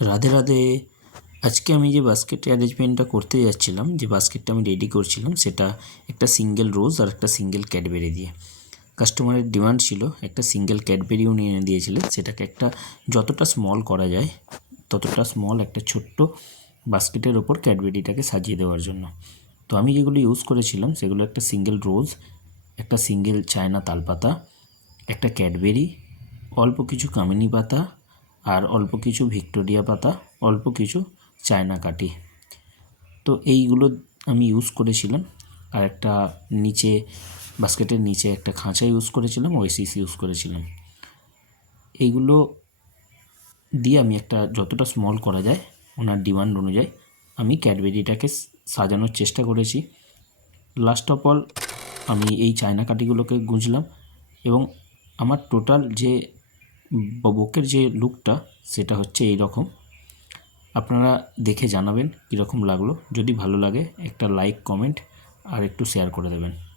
রাধে রাধে। আজকে আমি যে বাস্কেট অ্যারেঞ্জমেন্টটা করতে যাচ্ছিলাম, যে বাস্কেটটা আমি রেডি করছিলাম, সেটা একটা সিঙ্গেল রোজ আর একটা সিঙ্গেল ক্যাডবেরি দিয়ে। কাস্টমারের ডিমান্ড ছিল একটা সিঙ্গেল ক্যাডবেরি উনি এনে দিয়েছিলেন, সেটাকে একটা যতটা স্মল করা যায় ততটা স্মল একটা ছোট্ট বাস্কেটের ওপর ক্যাডবেরিটাকে সাজিয়ে দেওয়ার জন্য। তো আমি যেগুলো ইউজ করেছিলাম সেগুলো একটা সিঙ্গেল রোজ, একটা সিঙ্গেল চায়না তালপাতা, একটা ক্যাডবেরি, অল্প কিছু কামিনী পাতা, আর অল্প কিছু ভিক্টোরিয়া পাতা, অল্প কিছু চায়না কাঠি। তো এইগুলো আমি ইউজ করেছিলাম। আর একটা নিচে বাস্কেটের নিচে একটা খাঁচা ইউজ করেছিলাম, ওয়েসিস ইউজ করেছিলাম। এইগুলো দিয়ে আমি একটা যতটা স্মল করা যায় ওনার ডিমান্ড অনুযায়ী আমি ক্যাডবেরিটাকে সাজানোর চেষ্টা করেছি। লাস্ট অফ অল আমি এই চায়না কাঠিগুলোকে গুঁজলাম এবং আমার টোটাল যে বুকের যে লুকটা সেটা হচ্ছে এই রকম। আপনারা দেখে জানাবেন কীরকম লাগলো। যদি ভালো লাগে একটা লাইক, কমেন্ট আর একটু শেয়ার করে দেবেন।